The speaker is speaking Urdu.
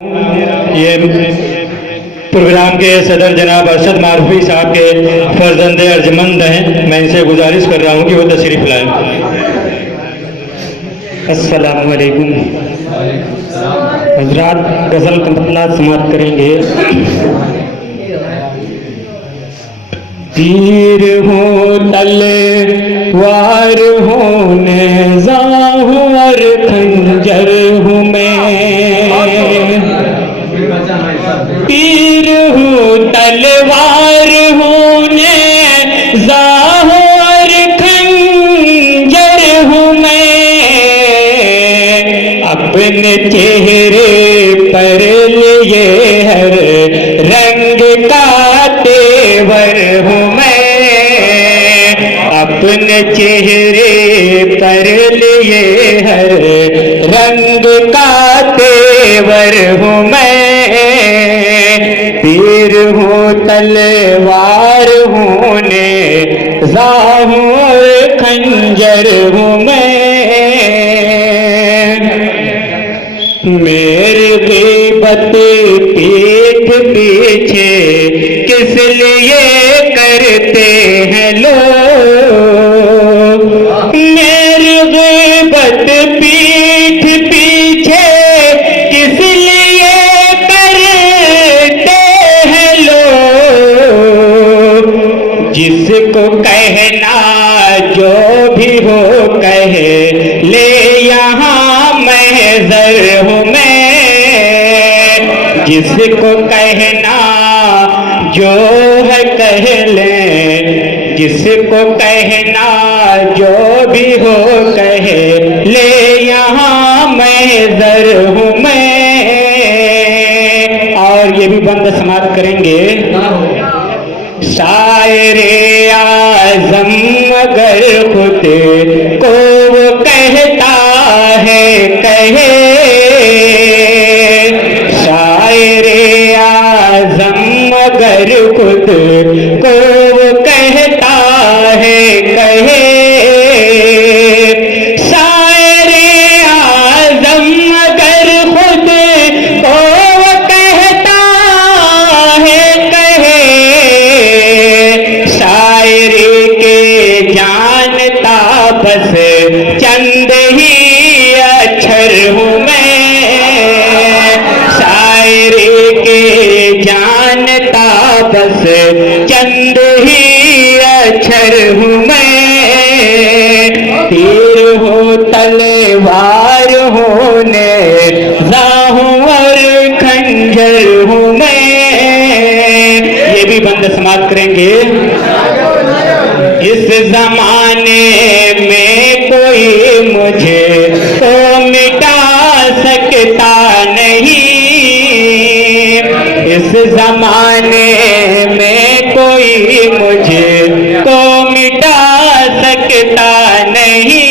یہ پروگرام کے صدر جناب ارشد معروفی صاحب کے فرزند ارجمند ہیں، میں ان سے گزارش کر رہا ہوں کہ وہ تشریف لائیں۔ السلام علیکم حضرات، غزل کا مطلع سماعت کریں گے۔ تیر ہو تلوار ہو نیزہ ہو اور خنجر ہوں میں، تیر ہو تلوار ہو نیزہ ہو اور خنجر ہوں میں، اپنے چہرے پر لیے ہر رنگ کا تیور ہوں میں، اپنے چہرے پر لیے ہر رنگ کا تیور ہوں میں، تیر ہوں تلوار ہوں نیزہ ہوں اور خنجر ہوں میں، میری غیبت پیٹھ پیچھے کس لیے کرتے ہیں لوگ، میری غیبت پیٹھ پیچھے کس لیے کرتے ہیں لوگ، جس کو کہنا جو بھی ہو کہے لے یہاں محضر ہوں میں، جس کو کہنا جو ہے کہہ لیں، جس کو کہنا جو بھی ہو کہے لے یہاں محضر ہوں میں۔ اور یہ بھی بند سماعت کریں گے۔ شاعر اعظم اگر خود کو وہ کہتا ہے کہے، شاعر اعظم اگر خود کو وہ کہتا ہے کہے، شاعر اعظم اگر خود کو وہ کہتا ہے کہے، شاعری کے جانتا بس چند ہی اچھر ہوں میں، شاعری کے جانتا بس چند ہی اچھر ہوں میں، تیر ہو تلوار ہو نیزہ ہوں اور خنجر ہوں میں۔ یہ بھی بند سماعت کریں گے۔ اس زمانے میں کوئی مجھے تو مٹا سکتا نہیں، اس زمانے میں کوئی مجھے تو مٹا سکتا نہیں،